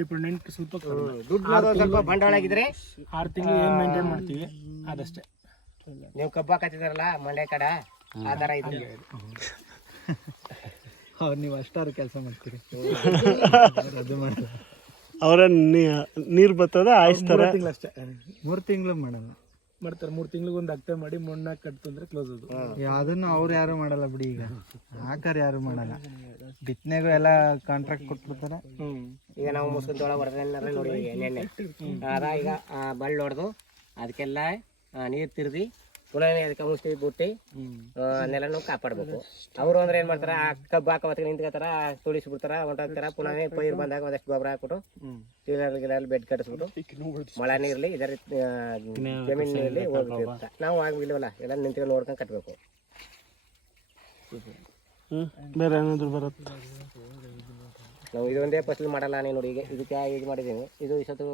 Dependent ಸ್ವಲ್ಪ ದುಡ್ಡು ಸ್ವಲ್ಪ ಬಂಡವಾಳ ಆಗಿದ್ರೆ 6 ತಿಂಗಳು ಏನ್ ಮೇಂಟೈನ್ ಮಾಡ್ತೀವಿ ಅದಷ್ಟೇ. ನೀವು ಕಬ್ಬು ಹಾಕತ್ತಿದಾರಲ್ಲ ಮಂಡ್ಯ ಕಡೆ ಆ ಥರ ಇದೆ. ನೀವು ಅಷ್ಟಾರು ಕೆಲಸ ಮಾಡ್ತೀರಿ. ಅವರ ನೀರು ಬರ್ತದ ಆಯ್ಸ್ತಾರ. 3 ತಿಂಗಳು ಅಷ್ಟೇ. 3 ತಿಂಗಳು ಮಾಡಲ್ಲ ಮಾಡ್ತಾರೆ. 3 ತಿಂಗಳಿಗೆ ಒಂದು ಅಗ್ತೆ ಮಾಡಿ ಮಣ್ಣಾಗ ಕಟ್ತಂದ್ರೆ ಕ್ಲೋಸ್ ಅದು. ಅದನ್ನು ಅವ್ರು ಯಾರು ಮಾಡಲ್ಲ ಬಿಡಿ. ಈಗ ಹಾಕಾರ ಯಾರು ಮಾಡಲ್ಲ. ಬಿತ್ತನೆಗೂ ಎಲ್ಲ ಕಾಂಟ್ರಾಕ್ಟ್ ಕೊಟ್ಬಿಡ್ತಾರೆ. ಈಗ ನಾವು ಮುಸ್ಕಿನ ತೊಳ ಹೊಡೆದ್ರೆ ನೋಡಿ ನೆನ್ನೆ ಅದ ಈಗ ಬಳ್ಳಿ ಹೊಡೆದು ಅದಕ್ಕೆಲ್ಲ ನೀರು ತಿರ್ದಿ ಪುನಃ ಅದಕ್ಕೆ ಮುಸ್ಕಿ ಬಿಟ್ಟು ನೆಲನೂ ಕಾಪಾಡ್ಬೇಕು. ಅವರು ಅಂದ್ರೆ ಏನ್ ಮಾಡ್ತಾರ, ಕಬ್ಬು ಹಾಕೋ ಹೊತ್ತಿಗೆ ನಿಂತ್ಕೋತಾರ, ತುಳಿಸ್ಬಿಡ್ತಾರ, ಹೊಂಟಾಗ್ತಾರ. ಪುನಃ ಪೈರು ಬಂದಾಗ ಒಂದಷ್ಟು ಗೊಬ್ಬರ ಹಾಕ್ಬಿಟ್ಟು ಗಿಡಲ್ಲಿ ಬೆಡ್ ಕಟ್ಟಿಸ್ಬಿಟ್ಟು ಮಳೆನೇ ಇರಲಿ ಇದರ ಜಮೀನು ಇರಲಿ ಹೋಗ್ಬಿಟ್ಟಿರ್ತ. ನಾವು ಆಗಿಲ್ವಲ್ಲ, ಎಲ್ಲ ನಿಂತ್ಕೊಂಡು ನೋಡ್ಕೊಂಡು ಕಟ್ಟಬೇಕು. ಬೇರೆ ಏನಾದ್ರು ಬರುತ್ತೆ. ನಾವು ಇದೊಂದೇ ಫಸಲು ಮಾಡಲ್ಲ. ನೀನು ನೋಡಿ ಈಗ ಇದಕ್ಕೆ ಇದು ಮಾಡಿದ್ದೀವಿ. ಇದು ಇಷ್ಟೊತ್ತು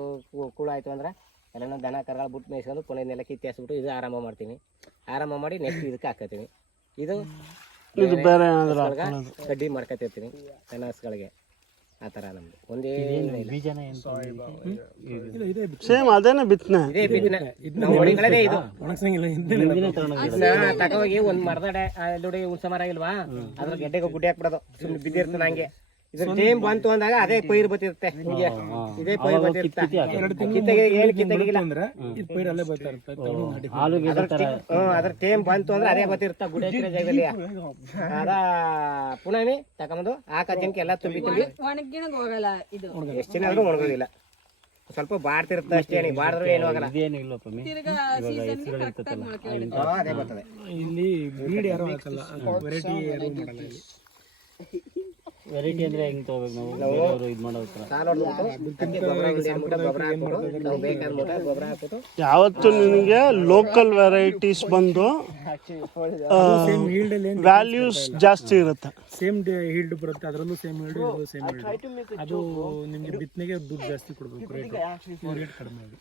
ಕೂಳ ಆಯ್ತು ಅಂದ್ರೆ ಎಲ್ಲ ದನ ಕರ್ಗಳು ಬಿಟ್ಟು ಮೇಯಿಸ್ಕೊಂಡು ಪುನಃ ನೆಲ ಕಿತ್ತಿ ಹಾಸ್ಬಿಟ್ಟು ಇದು ಆರಾಮ ಮಾಡ್ತೀನಿ. ಆರಾಮ ಮಾಡಿ ನೆಕ್ಸ್ಟ್ ಇದಕ್ಕೆ ಹಾಕತ್ತೀನಿ. ಇದು ಬೇರೆ ಕಡ್ಡಿ ಮಾಡ್ಕೊತಿರ್ತೀನಿ ದನ ಹಸುಗಳಿಗೆ. ಆ ಥರ ನಮ್ದು ಒಂದೇ ಸೇಮ್ ಅದೇನೆ ಬಿತ್ತನೆ. ಇದೇ ಬಿತ್ತನೆ ನಾವು ಹೊಡಿಗಳೇ ಇದು ತಗೋಗಿ ಒಂದು ಮರದ ನೋಡಿ ಹುಣಸ ಮರ ಇಲ್ವಾ, ಅದ್ರ ಗೆಡ್ಡೆಗೆ ಗುಡ್ಡೆ ಹಾಕ್ಬಿಡೋದು, ಸುಮ್ಮನೆ ಬಿದ್ದಿರ್ತದೆ ಹಂಗೆ. ಇದ್ರ ಟೈಮ್ ಬಂತು ಅಂದಾಗ ಅದೇ ಪೈರು ಬತ್ತಿರುತ್ತೆ. ಹಿಂಗೆ ಇದೇ ಪೈರು ಬತ್ತಿರುತ್ತೆ. ಅದ್ರ ಟೈಮ್ ಬಂತು ಅಂದ್ರೆ ಅದೇ ಬತ್ತಿರುತ್ತೆ ಗುಡ್ಡೆ ಜಾಗದಲ್ಲಿ. ಅದ ಪುನಃ ತಗೊಂಡು ಹಾಕೋ ಜನಕ್ಕೆ ಎಲ್ಲ ತುಂಬಿ ಎಷ್ಟು ದಿನ ಆದ್ರೂ ಒಣಗೋದಿಲ್ಲ. ಸ್ವಲ್ಪ ಬಾಡ್ತಿರುತ್ತೆ ಅಷ್ಟೇ, ಬಾಡಿದ್ರು ಏನು ಆಗಲ್ಲ. ಅದೇ ಬರ್ತದೆ. ಇಲ್ಲಿ ಬೀಡ್ ಯಾರು ಹಾಕಲ್ಲ, ವೆರೈಟಿ ಯಾರು ಮಾಡಲ್ಲ. ಇಲ್ಲಿ ವೆರೈಟಿ ಅಂದ್ರೆ ಹೆಂಗ್ ತಗೋಬೇಕು ನಾವು? ಇದು ಯಾವತ್ತು ನಿನಗೆ ಲೋಕಲ್ ವೆರೈಟೀಸ್ ಬಂದು ವ್ಯಾಲ್ಯೂಸ್ ಜಾಸ್ತಿ ಇರುತ್ತೆ. ಸೇಮ್ ಹೀಲ್ಡ್ ಬರುತ್ತೆ, ಅದರಲ್ಲೂ ಸೇಮ್ ಹೀಲ್ಡ್, ಇದರಲ್ಲೂ ಸೇಮ್ ಹೀಲ್ಡ್. ಅದು ನಿಮ್ಗೆ ಬಿತ್ತನೆಗೆ ದುಡ್ಡು ಜಾಸ್ತಿ ಕೊಡ್ಬೇಕು, ರೇಟ್ ಕಡಿಮೆ ಆಗಿ.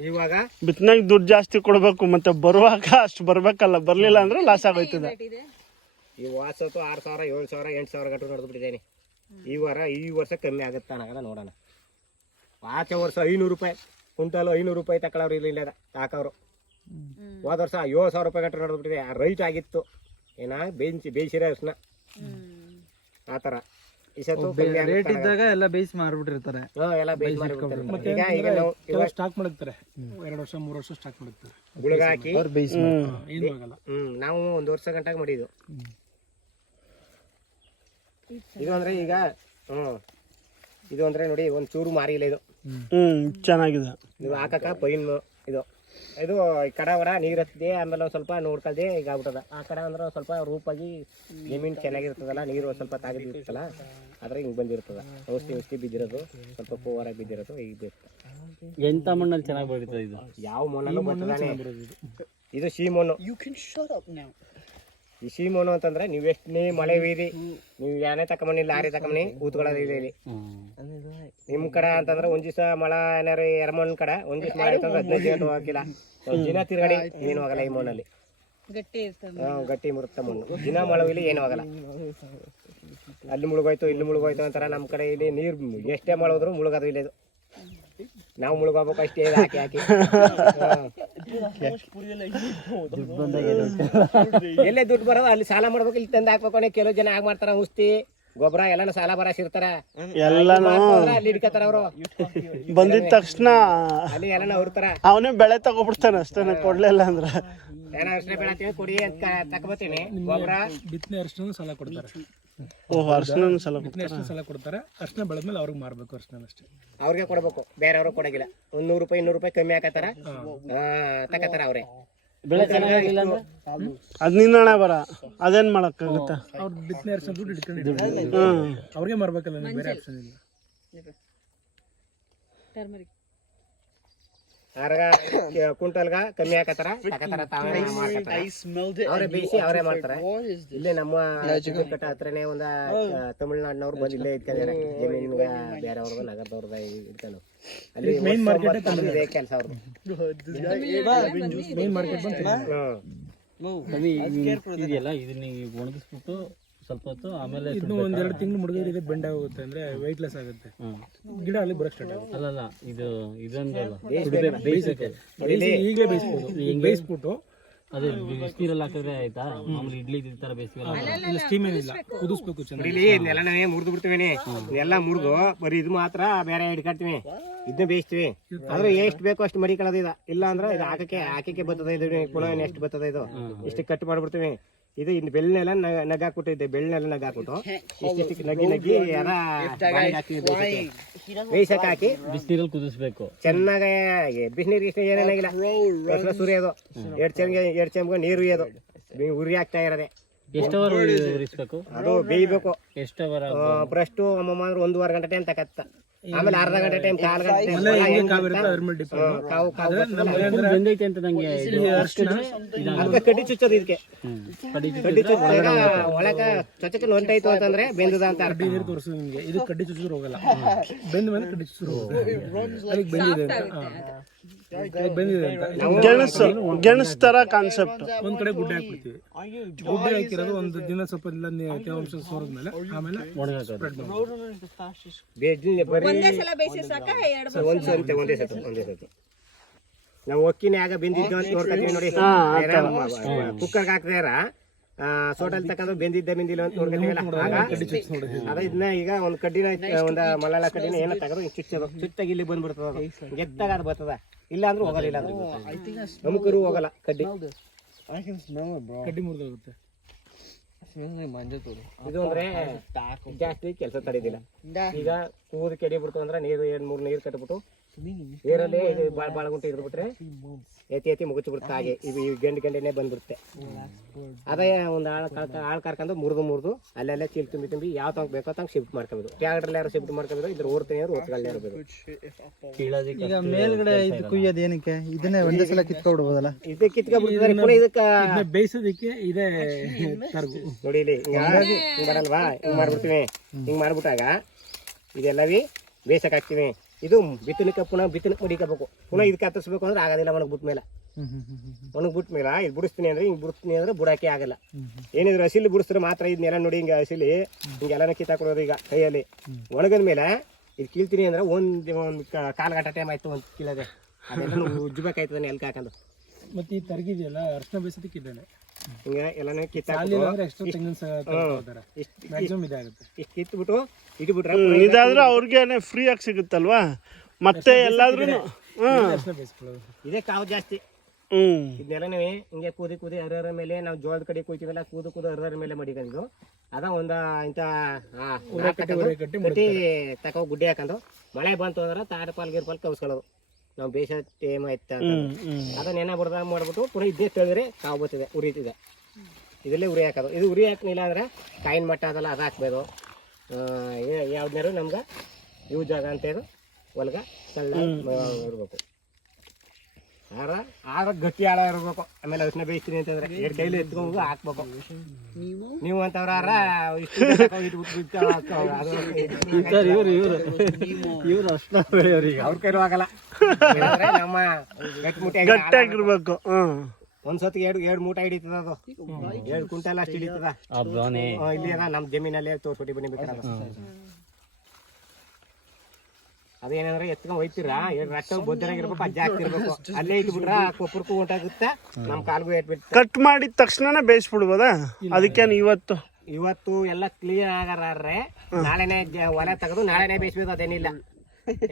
ಇವಾಗ ಬಿತ್ತನೆಗೆ ದುಡ್ಡು ಜಾಸ್ತಿ ಕೊಡ್ಬೇಕು, ಮತ್ತೆ ಬರುವಾಗ ಅಷ್ಟು ಬರ್ಬೇಕಲ್ಲ. ಬರ್ಲಿಲ್ಲ ಅಂದ್ರೆ ಲಾಸ್ ಆಗೋಯ್ತದೆ. ಈ ವಾಸತ್ತು 6,000, 7,000, 8,000 ಗಂಟು ನೋಡ್ದು ಬಿಟ್ಟಿದ್ದೇನೆ. ಈ ವರ್ಷ ಕಮ್ಮಿ ಆಗುತ್ತೆ ಅನ್ನೋದ ನೋಡೋಣ. ಆಚೆ ವರ್ಷ 500 ರೂಪಾಯಿ ಕ್ವಿಂಟಲ್, 500 ರೂಪಾಯಿ ತಗೊಳ್ಳೋರು ಇಲ್ಲ ತಾಕವ್ರು. ಹೋದ ವರ್ಷ 7,000 ರೂಪಾಯಿ ಗಂಟು ನೋಡ್ದು ಬಿಟ್ಟಿದೆ. ಆ ರೈಟ್ ಆಗಿತ್ತು ಏನ ಬೇಯಿಸಿರೋ ಅರ್ಶನ ಆ ಥರ. ಈ ಸತ್ತು ರೇಟ್ ಇದ್ದಾಗ ಎಲ್ಲ ಬೇಯಿಸಿ ಮಾರ್ಬಿಟ್ಟಿರ್ತಾರೆ. ಎಲ್ಲ ಬೇಯಿಸಿ ಮಾರ್ಬಿಡ್ತಾರೆ. ಈಗ ಸ್ಟಾಕ್ ಮಾಡಿರ್ತಾರೆ, 2 ವರ್ಷ 3 ವರ್ಷ ಸ್ಟಾಕ್ ಮಾಡಿರ್ತಾರೆ. ಗುಳಗ ಹಾಕಿ ಏನು ಆಗಲ್ಲ. ನಾವು 1 ವರ್ಷ ಗಂಟಾಗ ಮಾಡಿದ್ದು. ಇದು ಅಂದ್ರೆ ಈಗ ಇದು ಅಂದ್ರೆ ನೋಡಿ ಒಂದ್ ಚೂರು ಮಾರಿಲ್ಲ. ಇದು ಚೆನ್ನಾಗಿದೆ. ಇದು ಹಾಕಕ್ಕ ಪೈನ್ ಇದು ಇದು ಈ ಕಡೆ ಹೊರ ನೀರು ಹತ್ತಿದೆ, ಆಮೇಲೆ ಒಂದು ಸ್ವಲ್ಪ ನೋಡ್ಕೊಳ್ದೆ ಈಗ ಆಗ್ಬಿಟ್ಟದ. ಆ ಕಡೆ ಅಂದ್ರೆ ಸ್ವಲ್ಪ ರೂಪಾಗಿ ಜಮೀನು ಚೆನ್ನಾಗಿರ್ತದಲ್ಲ, ನೀರು ಸ್ವಲ್ಪ ತಾಗಿರ್ತಲ್ಲ, ಆದ್ರೆ ಹಿಂಗೆ ಬಂದಿರ್ತದ. ಔಷಧಿ ಬಿದ್ದಿರೋದು, ಸ್ವಲ್ಪ ಪೂವರಾಗಿ ಬಿದ್ದಿರೋದು ಈಗ ಬೀರ್ತದೆ. ಎಂತ ಮಣ್ಣಲ್ಲಿ ಚೆನ್ನಾಗಿ ಬರ್ತದೆ ಇದು? ಯಾವ ಮಣ್ಣಲ್ಲೂ ಬರ್ತದಾನೆ. ಇದು ಸೀಮಣ್ಣು. ಈ ಸೀಮಣ್ಣು ಅಂತಂದ್ರೆ ನೀವು ಎಷ್ಟನೇ ಮಳೆ ಬೀರಿ ನೀವು ಯಾನೇ ತಕೊಂಬನಿ, ಲಾರಿ ತಕೊಂಬನಿ, ಕೂತ್ಕೊಳ್ಳೋದಿಲ್ಲ ಇಲ್ಲಿ. ನಿಮ್ ಕಡೆ ಅಂತಂದ್ರೆ ಒಂದ್ ದಿವಸ ಮಳೆ ಏನಾರು ಎರಮಣ್ಣು ಕಡೆ ಒಂದ್ ದಿವಸ ಮಳೆ ಅಂತಂದ್ರೆ 15 ದಿನ ಹಾಕಿಲ್ಲ, ದಿನ ತಿರ್ಗಡಿ ಏನು ಆಗಲ್ಲ. ಈ ಮಣ್ಣಲ್ಲಿ ಗಟ್ಟಿ ಮುರುತ್ತ ಮಣ್ಣು, ದಿನ ಮಳೆ ಇಲ್ಲಿ ಏನು ಆಗಲ್ಲ. ಅಲ್ಲಿ ಮುಳುಗೋಯ್ತು ಇಲ್ಲಿ ಮುಳುಗೋಯ್ತು ಅಂತಾರ. ನಮ್ಮ ಕಡೆ ಇಲ್ಲಿ ನೀರು ಎಷ್ಟೇ ಮಳೆ ಹೋದ್ರು ಮುಳುಗೋದು ಇಲ್ಲ. ಇದು ನಾವು ಮುಳುಗೋಗ್ಬೇಕು ಅಷ್ಟೇ ಹಾಕಿ ಹಾಕಿ. ಎಲ್ಲೇ ದುಡ್ಡು ಬರೋದು ಅಲ್ಲಿ ಸಾಲ ಮಾಡ್ಬೇಕು, ಇಲ್ಲಿ ತಂದು ಹಾಕ್ಬೇಕು. ಕೆಲವು ಜನ ಆಗ ಮಾಡ್ತಾರ, ಔಷಧಿ ಗೊಬ್ಬರ ಎಲ್ಲಾನು ಸಾಲ ಬರಸಿರ್ತಾರ, ಎಲ್ಲಾನು ಅಲ್ಲಿ ಹಿಡ್ಕತಾರ. ಅವರು ಬಂದಿದ ತಕ್ಷಣ ಅಲ್ಲಿ ಎಲ್ಲಾನು ಅವ್ರತಾರ ಅವನೇ ಬೆಳೆ ತಗೊಬಿಡ್ತಾನೆ ಅಷ್ಟೇ. ಕೊಡ್ಲಿಲ್ಲ ಅಂದ್ರ ಏನೋ ಅರ್ಶನ ಬೆಳತೀವಿ ಕೊಡಿ ಅಂತ ತಗೋತೀನಿ. ಗೊಬ್ಬರ ಬಿತ್ತನೆ ಅರ್ಶನ ಸಾಲ ಕೊಡ್ತಾರೆ. ಅರ್ಶನ ಸಾಲ ಬಿತ್ತನೆ ಅರ್ಶನ ಸಾಲ ಕೊಡ್ತಾರೆ. ಅರ್ಶನ ಬೆಳೆದ್ಮೇಲೆ ಅವ್ರಿಗೆ ಮಾರ್ಬೇಕು ಅರ್ಶನ ಅಷ್ಟೇ. ಅವ್ರಿಗೆ ಕೊಡ್ಬೇಕು, ಬೇರೆಯವ್ರಿಗೆ ಕೊಡಗಿಲ್ಲ. 100 ರೂಪಾಯಿ 200 ರೂಪಾಯಿ ಕಮ್ಮಿ ಹಾಕತ್ತಾರ, ತಕತಾರ ಅವ್ರೆ. ಬೆಳೆ ಚೆನ್ನಾಗಿಲ್ಲ ಅಂದ್ರೆ ಅದ್ ನಿನ್ನ ಬರ ಅದೇನ್ ಮಾಡಕ್ಕಾಗುತ್ತ? ಅವ್ರ ಬಿತ್ತನೆ ಅರ್ಶನ ದುಡ್ಡು ಇಟ್ಕೊಂಡಿರ್ತಾರೆ, ಅವ್ರಿಗೆ ಮಾರ್ಬೇಕಲ್ಲ, ಬೇರೆ ಆಪ್ಷನ್ ಇಲ್ಲ. ಕ್ವಿಂಟಲ್ಗ ಕಮ್ಮಿ ಹಾಕತ್ತಾರ, ತಕತಾರ, ತಾವೇ ಮಾಡ್ತಾರ. ಅವರೇ ಬೇಯಿಸಿ ಅವರೇ ಮಾಡ್ತಾರೆ. ಇಲ್ಲೇ ನಮ್ಮ ಚಿಕ್ಕಪೇಟೆ ಹತ್ರನೇ ಒಂದ ತಮಿಳ್ನಾಡಿನವ್ರು ಬಂದು ಇಲ್ಲೇ ಇಟ್ಕೊಂಡಿದ್ದಾರೆ. ಜಮೀನ್ಗ ಬೇರೆಯವ್ರದ್ದು ನಗರದವ್ರದ ಇಟ್ಕೊಂಡು ಅಲ್ಲಿ ಮೇನ್ ಮಾರ್ಕೆಟ್ ಇದೆ ಕೆಲಸ ಅವ್ರದ್ದು. ಮೇನ್ ಮಾರ್ಕೆಟ್ ಬಂತು ಇದೆಯಲ್ಲ, ಇದನ್ನ ಒಣಗಿಸ್ಬಿಟ್ಟು ಸ್ವಲ್ಪ ಹೊತ್ತು ಆಮೇಲೆ ಇನ್ನು ಒಂದೆರಡು ತಿಂಗಳು ಮುಡಿದ್ರೆ ಇದು ಬೆಂಡ್ ಆಗುತ್ತೆ ಅಂದ್ರೆ ವೆಯ್ಟ್ಲೆಸ್ ಆಗುತ್ತೆ, ಗಿಡ ಅಲ್ಲಿ ಬರಕ್ ಸ್ಟಾರ್ಟ್ ಆಗುತ್ತೆ. ಅಲ್ಲಲ್ಲ ಇದೊಂದಲ್ಲ ಈಗಲೇ ಬೇಯಿಸ್ಬಿಟ್ಟು ಅದೇ ಬಿಸಿನೀರಲ್ಲಿ ಹಾಕಿದ್ರೆ ಆಯ್ತಾ? ಮಾಮೂಲಿ ಇಡ್ಲಿ ಈ ತರ ಬೇಯಿಸ್ತೀವಲ್ಲ, ಸ್ಟೀಮ್ ಏನಿಲ್ಲ, ಕುದಿಸ್ಬೇಕು ಚೆನ್ನಾಗಿ. ಇಲ್ಲಿ ನೆಲನೇ ಮುರಿದು ಬಿಡ್ತೀವಿ, ಎಲ್ಲ ಮುರಿದು ಬರೀ ಇದು ಮಾತ್ರ ಬೇರೆ ಹಿಡ್ಕೊಳ್ತೀವಿ, ಇದನ್ನ ಬೇಯಿಸ್ತೀವಿ. ಆದ್ರೆ ಎಷ್ಟು ಬೇಕೋ ಅಷ್ಟು ಮಡಿಕೊಳ್ಳೋದು ಇದು, ಇಲ್ಲ ಅಂದ್ರೆ ಇದು ಹಾಕಕ್ಕೆ ಬರ್ತದೆ, ಇದು ಪುನಃ ಎಷ್ಟು ಬರ್ತದೆ, ಇದು ಇಷ್ಟು ಕಟ್ ಮಾಡ್ಬಿಡ್ತೀವಿ. ಇದು ಇನ್ನು ಬೆಳ್ಳೆಲ್ಲ ನಗಾಕ್ಬಿಟ್ಟಿದ್ದೆ, ಬೆಳ್ಳೆಲ್ಲ ನಗಾಕ್ಬಿಟ್ಟು ಇಷ್ಟಿಷ್ಟು ನಗ್ಗಿ ಯಾರ ಬೇಯಿಸಕ್ ಹಾಕಿ ಬಿಸಿನೀರಲ್ಲಿ ಕುದಿಸ್ಬೇಕು ಚೆನ್ನಾಗಿ. ಬಿಸಿನೀರು ಏನೇನಾಗಿಲ್ಲ, ಸುರಿಯೋದು, ಎರಡು ಚಮ್ಗೆ ನೀರು ಉಯ್ಯೋದು, ಉರಿ ಆಗ್ತಾ ಇರೋದೆ. ಎಷ್ಟು ಅವರ್ ಉರಿಸ್ಬೇಕು? ಅದು ಬೇಯ್ಬೇಕು. ಎಷ್ಟು ಅವರ್? ಫಸ್ಟು ಅಮ್ಮಮ್ಮ ಅಂದ್ರೆ 1.5 ಗಂಟೆ ಟೈಮ್ ತಗತ್ತ, ಆಮೇಲೆ ಅರ್ಧ ಗಂಟೆ ಟೈಮ್, ಕಾಲು ಗಂಟೆ ಬೆಂದೈತೆ ಅಂತ ನಂಗೆ ಕಡ್ಡಿ ಚುಚ್ಚೋದು. ಇದಕ್ಕೆ ಕಡ್ಡಿ ಚುಚ್ಚಾಗ ಒಳಗ ಚೊಚ್ಚಕ್ಕೆ ನೊಂಟಾಯ್ತು ಅಂತಂದ್ರೆ ಬೆಂದದ ಅಂತ ಅರ್ಥ. ನೀರು ತೋರಿಸೋದು ನಿಮಗೆ, ಇದು ಕಡ್ಡಿ ಚುಚ್ಚಿದ್ರು ಹೋಗಲ್ಲ, ಬೆಂದ ಮೇಲೆ ಕಡ್ಡಿ ಚುಚ್ಚಿದ್ರು ಹೋಗುತ್ತೆ. ಅದಕ್ಕೆ ಬೆಂದಿದೆ ಅಂತ ಗೆಣಸ್ ತರ ಕಾನ್ಸೆಪ್ಟ್. ಒಂದ್ ಕಡೆ ಗುಡ್ಡೆ ಹಾಕ್ಬಿಡ್ತೀವಿ, ಗುಡ್ಡೆ ಹಾಕಿರೋದು ಒಂದು ದಿನ ಸ್ವಲ್ಪ ಎಲ್ಲ ತೇವಾಂಶ ಸೋರಿದ್ಮೇಲೆ ಆಮೇಲೆ ಸ್ಪ್ರೆಡ್ ಬರೀ ಒಂದೇ ಸತಿ ನಾವು ಅಕ್ಕಿನ ಆಗ ಬೆಂದಿದ್ದು ಅಂತ ನೋಡ್ಕೊತೀವಿ ನೋಡಿ. ಕುಕ್ಕರ್ಗೆ ಹಾಕ್ದಾರ ಸೋಟಲ್ ತಕೊಂಡ್ರೆ ಬೆಂದಿಲ್ಲ ಅಂತ ನೋಡ್ಕೊತೀವಲ್ಲ, ಆಗ ಅದ ಇದನ್ನ ಈಗ ಒಂದು ಕಡ್ಡಿನ ಒಂದು ಮಲಾಲ ಕಡ್ಡಿನ ಏನೋ ತಗೋದು ಚುಚ್ಚೋದು, ಚುಚ್ಚಾಗಿ ಇಲ್ಲಿ ಬಂದ್ಬಿಡ್ತದ, ಅದು ಗೆತ್ತಾಗ ಅದು ಬರ್ತದ. ಇಲ್ಲ ಅಂದ್ರೆ ಹೋಗಲಿಲ್ಲ, ನಮಕರು ಹೋಗಲ್ಲ, ಕಡ್ಡಿ ಮುರಿದೋಗುತ್ತೆ. ಇದು ಅಂದ್ರೆ ಜಾಸ್ತಿ ಕೆಲಸ ತಡೆದಿಲ್ಲ. ಈಗ ಕೂದು ಕೆಡಿ ಬಿಡ್ತು ಅಂದ್ರೆ ನೀರು 2-3 ನೀರು ಕಟ್ಬಿಟ್ಟು ನೀರಲ್ಲಿ ಬಾಳ ಗುಂಟೆ ಹಿಡಿದ್ಬಿಟ್ರೆ ಎತ್ತಿ ಮುಗಿಸಿ ಬಿಡುತ್ತೆ. ಹಾಗೆ ಇವು ಗಂಟೆನೆ ಬಂದ್ಬಿಡುತ್ತೆ. ಅದೇ ಒಂದು ಆಳ್ ಕರ್ಕೊಂಡು ಮುರಿದು ಅಲ್ಲೆಲ್ಲ ಚೀಲ್ ತುಂಬಿ ಯಾವ ತಂಗ ಬೇಕೋ ತಂಗ ಶಿಫ್ಟ್ ಮಾಡ್ಕೋಬೋದು. ಟ್ಯಾಕ್ಟ್ರಲ್ಲಿ ಯಾರು ಶಿಫ್ಟ್ ಮಾಡ್ಕೋಬೋದು, ಇದ್ರ ಓಡ್ತೀನಿ ಓದ್ಗಳೇ ಇರಬೇಕು. ಈಗ ಮೇಲ್ಗಡೆ ಇದು ಕುಯ್ಯೋದು ಏನಕ್ಕೆ? ಇದನ್ನೇ ಒಂದೇ ಸಲ ಕಿತ್ಕೊಬಿಡ್ಬೋದಲ್ಲ? ಇದು ಕಿತ್ಕೊಂಡ್ಬಿಡ್ತಿದ್ದಾರೆ, ಇದಕ್ಕೆ ಬೇಯಿಸೋದಕ್ಕೆ ಇದೆ ನೋಡಿ. ಇಲ್ಲಿ ಹಿಂಗ್ ಬರಲ್ವಾ, ಹಿಂಗ್ ಮಾಡ್ಬಿಡ್ತೀವಿ. ಹಿಂಗ್ ಮಾಡ್ಬಿಟ್ಟಾಗ ಇದೆಲ್ಲವಿ ಬೇಸಕ್ ಹಾಕ್ತಿವಿ. ಇದು ಬಿತ್ತನಕ್ಕೆ ಪುನಃ ಬಿತ್ತನಕ್ಕೆ ಮಡಿಕೋಬೇಕು, ಪುನಃ ಇದಕ್ಕೆ ಹತ್ತಿಸ್ಬೇಕು ಅಂದ್ರೆ ಆಗೋದಿಲ್ಲ. ಒಣಗ್ಬಿಟ್ಟ ಮೇಲೆ ಇದು ಬಿಡಿಸ್ತೀನಿ ಅಂದ್ರೆ ಹಿಂಗ್ ಬಿಡಿಸ್ತೀನಿ ಅಂದ್ರೆ ಬುಡಾಕೆ ಆಗಲ್ಲ. ಏನಿದ್ರು ಹಸಿಲಿ ಬಿಡಿಸಿದ್ರೆ ಮಾತ್ರ ಇದನ್ನೆಲ್ಲ ನೋಡಿ, ಹಿಂಗೆ ಹಸಿಲಿ ಹಿಂಗೆಲ್ಲ ಕಿತ್ತಾಕೊಡೋದು. ಈಗ ಕೈಯಲ್ಲಿ ಒಣಗದ ಮೇಲೆ ಇದು ಕೀಳ್ತೀನಿ ಅಂದ್ರೆ ಒಂದು ಕಾಲು ಗಂಟೆ ಟೈಮ್ ಆಯ್ತು ಒಂದು ಕೀಳದೆ, ಅದೆಲ್ಲ ಉಜ್ಜಬೇಕಾಯ್ತದ ನೆಲ್ಕ ಹಾಕೊಂಡು. ಮತ್ತೆ ಈ ತರಗಿದೆಯಲ್ಲ ಅರ್ಶನ ಬೇಯಿಸೋದಕ್ಕಿದ್ದಾನೆ, ಹಿಂಗ ಎಲ್ಲಾನು ಇಷ್ಟು ಕಿತ್ಬಿಟ್ಟು ಇಟ್ಬಿಟ್ರೆ ಇದಾದ್ರೆ ಅವ್ರಿಗೇನೆ ಫ್ರೀ ಆಗಿ ಸಿಗುತ್ತಲ್ವಾ? ಮತ್ತೆ ಎಲ್ಲಾದ್ರೂ ಇದೇ ಕಾವು ಜಾಸ್ತಿ. ಇದನ್ನೆಲ್ಲ ಹಿಂಗೆ ಕೂದಿ ಹರಿಹರ ಮೇಲೆ ನಾವು ಜೋಳದ ಕಡೆ ಕೂಯ್ತೀವಲ್ಲ, ಕೂದು ಹರಿಹರ ಮೇಲೆ ಮಡಿಕೊಂಡಿದ್ದು. ಅದ ಒಂದ ಇಂತ ಕಟ್ಟಿ ತಕೋ ಗುಡ್ಡೆ ಹಾಕೊಂಡು ಮಳೆ ಬಂತು ಅಂದ್ರೆ ತಾಟಪಾಲ್ ಗಿರ್ಪಾಲ್ ಕವ್ಸ್ಕೊಳ್ಳೋದು. ನಾವು ಬೇಸ ಟೇಮ್ ಆಯ್ತಾ ಅದ ನೆನೆ ಬಿಡ್ದ ಮಾಡ್ಬಿಟ್ಟು ಪುನಃ ಇದೇ ತೆಗೆದ್ರೆ ಕಾವು ಬರ್ತದೆ, ಉರಿತಿದೆ. ಇದಲ್ಲೇ ಉರಿ ಹಾಕೋದು. ಇದು ಉರಿ ಹಾಕ್ಲಿಲ್ಲ ಅಂದ್ರೆ ಕಾಯಿನ ಮಟ್ಟ ಅದಲ್ಲ, ಅದು ಹಾಕ್ಬೇಕು. ಯಾವ್ದಾರು ನಮ್ಗೆ ಯೂಸ್ ಆಗ ಅಂತ ಇದು ಹೊಲ್ಗ ಸಳ್ಳ ಇರ್ಬೇಕು, ಆರ ಗಟ್ಟಿ ಆಳ ಇರ್ಬೇಕು. ಆಮೇಲೆ ಅರ್ಶಿನ ಬೇಯಿಸ್ತೀನಿ ಅಂತಂದ್ರೆ 2 ಕೈಲಿ ಎತ್ಕೊಂಡು ಹಾಕ್ಬೇಕು. ನೀವು ಅಂತವ್ರ ಅವ್ರ ಕೈಲೂ ಆಗಲ್ಲ, ನಮ್ಮ ಗಟ್ಟಿಯಾಗಿರ್ಬೇಕು. ಒಂದ್ಸತಿ 2 ಮೂಟ ಹಿಡಿತದ, ಅದು 2 ಕ್ವಿಂಟಲ್ ಅಷ್ಟು ಹಿಡಿತದ. ಇಲ್ಲಿ ಅದ ನಮ್ಮ ಜಮೀನಲ್ಲಿ ತೋರ್ಸ್ಬಿಟ್ಟು ಬನ್ನಿ ಬೇಕಾದ. ಅದೇನಂದ್ರೆ ಎತ್ಕೊಂಡ್ ಹೋಯ್ತೀರಾ, ರಟ್ಟ ಬೊದ್ದರಾಗಿರ್ಬೇಕು, ಅಜ್ಜ ಹಾಕ್ತಿರ್ಬೇಕು. ಅಲ್ಲೇ ಇಟ್ಬಿಟ್ರ ಕೊಪ್ಪರ್ಕು ಹೊಂಟಾಗುತ್ತೆ, ನಮ್ ಕಾಲ್ಗೂ ಏಟ್ಬಿಟ್ಟು ಕಟ್ ಮಾಡಿದ ತಕ್ಷಣ ಬೇಯಿಸ್ಬಿಡ್ಬೋದಾ? ಅದಕ್ಕೇನು ಇವತ್ತು ಎಲ್ಲ ಕ್ಲಿಯರ್ ಆಗಾರ್ರೆ ನಾಳೆನೆ ಹೊಲ ತೆಗೆದು ನಾಳೆನೆ ಬೇಯಿಸ್ಬೇಕು, ಅದೇನಿಲ್ಲ.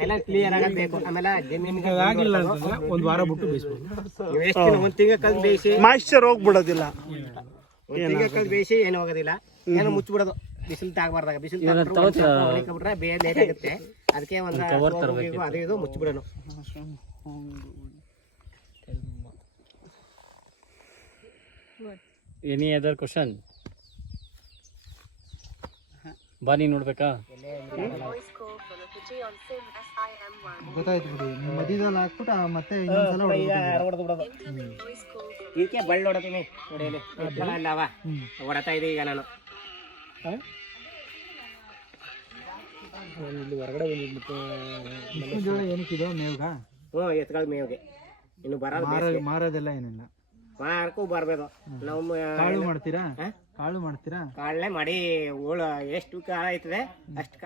ಎಲ್ಲ ಕ್ಲಿಯರ್ ಆಗಬೇಕು. ಆಮೇಲೆ ಜಮೀನಿಗೆ ಒಂದ್ ವಾರ ಬಿಟ್ಟು ಬೇಯಿಸ್ಬೋದು. ಎಷ್ಟು ದಿನ 1 ತಿಂಗಳ ಕಲ್ದು ಬೇಯಿಸಿ ಮಾಯಿಶ್ಚರ್ ಹೋಗ್ಬಿಡೋದಿಲ್ಲ, 1 ತಿಂಗಳ ಕಲ್ದು ಬೇಯಿಸಿ ಏನು ಹೋಗೋದಿಲ್ಲ, ಏನೋ ಮುಚ್ಚಿಬಿಡೋದು. ಬಿಸಿಲು ತಾಗಬಾರ್ದಾಗ, ಬಿಸಿಲು ಬಿಟ್ರೆ ಬೇರೆ ಲೇಟ್ ಆಗುತ್ತೆ. ಅದಕ್ಕೆ ಒಂದು ಅದು ಇದು ಮುಚ್ಚಿಬಿಡೋಣ. Any other question? ಬಾನಿ ನೋಡ್ಬೇಕಾ? ಗೊತ್ತಾಯ್ತು ಬಿಡಿ, ಮಧ್ಯದಲ್ಲಿ ಹಾಕ್ಬಿಟ್ಟು ಮತ್ತೆ ಇನ್ನೊಂದ್ಸಲ ಹೊಡೆದ್ಬಿಡೋದು. ಇದಕ್ಕೆ ಬಳ್ಳಿ ಹೊಡತೀನಿ ಹೊಡೆಯಲಿ ಅಲ್ಲವ ಹೊಡತಾ ಇದೆ ಈಗ ನಾನು. ಇಲ್ಲಿ ಹೊರಗಡೆ ಜೋಳ ಏನಕ್ಕಿದೆ ಮೇವ್ಗ? ಎತ್ಗಳ ಮೇವ್ಗೆ. ಇನ್ನು ಬರೋದು ಮಾರೋದೆಲ್ಲ ಏನಿಲ್ಲ, ಮಾರಕ್ಕೂ ಬರ್ಬೇಕು. ನಾವು ಕಾಳು ಮಾಡ್ತೀರಾ? ಕಾಳು ಮಾಡ್ತೀರಾ? ಕಾಳನ್ನೇ ಮಾಡಿ ಹೋಳು ಎಷ್ಟು ಕಾಳು ಆಯ್ತದೆ ಅಷ್ಟು